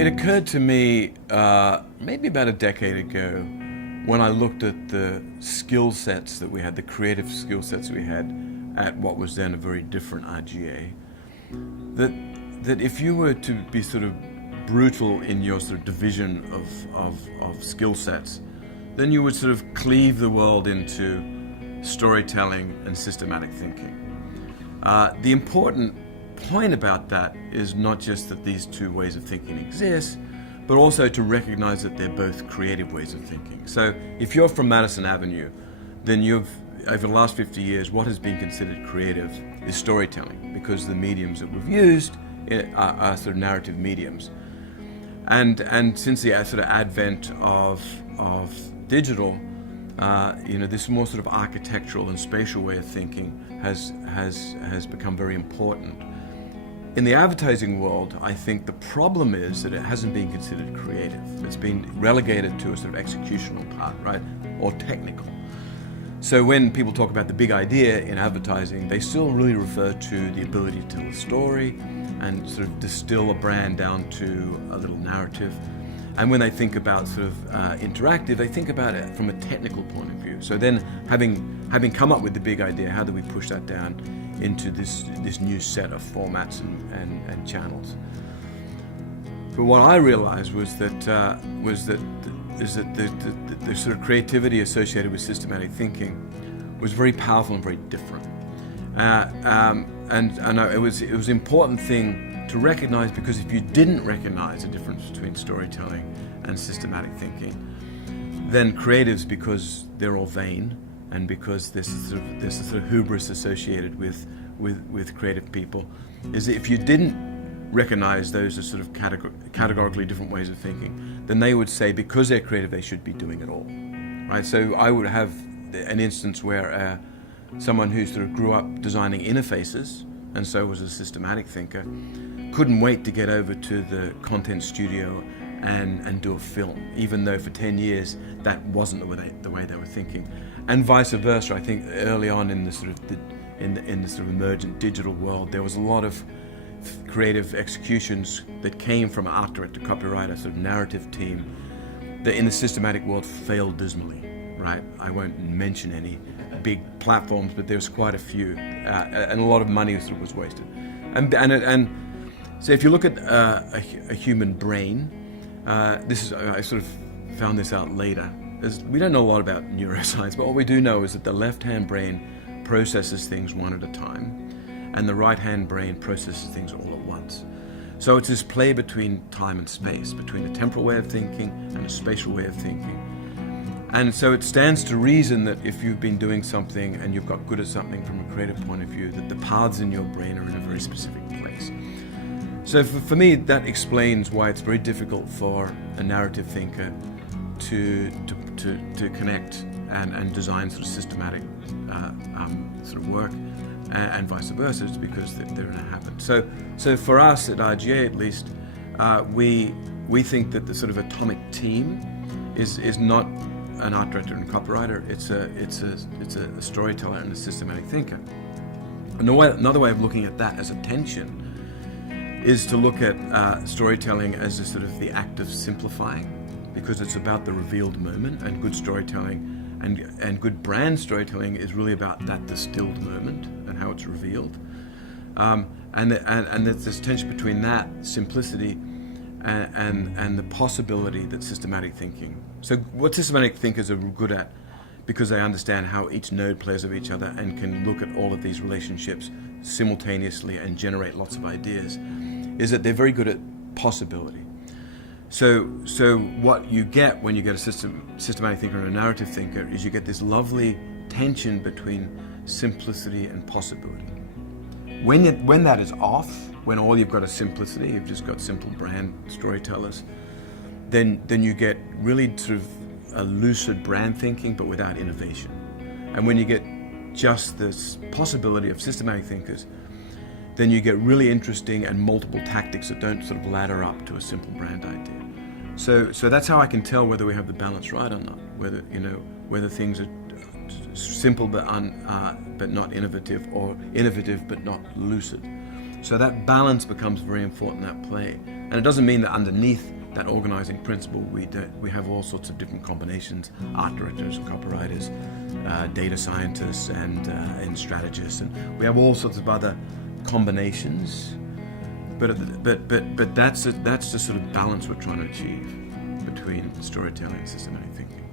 It occurred to me maybe about a decade ago when I looked at the skill sets that we had, the creative skill sets we had at what was then a very different RGA, that if you were to be sort of brutal in your sort of division of skill sets, then you would sort of cleave the world into storytelling and systematic thinking. The important point about that is not just that these two ways of thinking exist, but also to recognize that they're both creative ways of thinking. So if you're from Madison Avenue, then over the last 50 years, what has been considered creative is storytelling, because the mediums that we've used are sort of narrative mediums. And since the sort of advent of digital, this more sort of architectural and spatial way of thinking has become very important. In the advertising world, I think the problem is that it hasn't been considered creative. It's been relegated to a sort of executional part, right, or technical. So when people talk about the big idea in advertising, they still really refer to the ability to tell a story and sort of distill a brand down to a little narrative. And when they think about sort of interactive, they think about it from a technical point of view. So then, having come up with the big idea, how do we push that down into this new set of formats and channels? But what I realized was that the sort of creativity associated with systematic thinking was very powerful and very different. It was an important thing to recognize, because if you didn't recognize the difference between storytelling and systematic thinking, then creatives, because they're all vain and because there's a sort of hubris associated with creative people, is that if you didn't recognize those as sort of categorically different ways of thinking, then they would say because they're creative they should be doing it all, right? So I would have an instance where someone who sort of grew up designing interfaces and so was a systematic thinker couldn't wait to get over to the content studio and do a film, even though for 10 years that wasn't the way they were thinking, and vice versa. I think early on in the sort of emergent digital world, there was a lot of creative executions that came from an art director, copywriter, sort of narrative team that in the systematic world failed dismally, right? I won't mention any big platforms, but there's quite a few, and a lot of money was wasted. And so if you look at a human brain, I sort of found this out later. We don't know a lot about neuroscience, but what we do know is that the left-hand brain processes things one at a time, and the right-hand brain processes things all at once. So it's this play between time and space, between a temporal way of thinking and a spatial way of thinking. And so it stands to reason that if you've been doing something and you've got good at something from a creative point of view, that the paths in your brain are in a very specific place. So for me, that explains why it's very difficult for a narrative thinker to connect and design sort of systematic sort of work, and vice versa. It's because they're in a habit. So for us at RGA, at least, we think that the sort of atomic team is not an art director and copywriter. It's a storyteller and a systematic thinker. Another way of looking at that as a tension is to look at storytelling as a sort of the act of simplifying, because it's about the revealed moment, and good storytelling and good brand storytelling is really about that distilled moment and how it's revealed. And there's this tension between that simplicity and the possibility that systematic thinking. So what systematic thinkers are good at, because they understand how each node plays with each other and can look at all of these relationships simultaneously and generate lots of ideas, is that they're very good at possibility. So what you get when you get a systematic thinker and a narrative thinker is you get this lovely tension between simplicity and possibility. When that is off, when all you've got is simplicity, you've just got simple brand storytellers, then you get really sort of a lucid brand thinking, but without innovation. And when you get just this possibility of systematic thinkers, then you get really interesting and multiple tactics that don't sort of ladder up to a simple brand idea. So that's how I can tell whether we have the balance right or not. Whether things are simple but not innovative, or innovative but not lucid. So that balance becomes very important in that play. And it doesn't mean that underneath that organizing principle we have all sorts of different combinations: art directors and copywriters, data scientists and strategists, and we have all sorts of other combinations. But that's the sort of balance we're trying to achieve between storytelling and systematic thinking.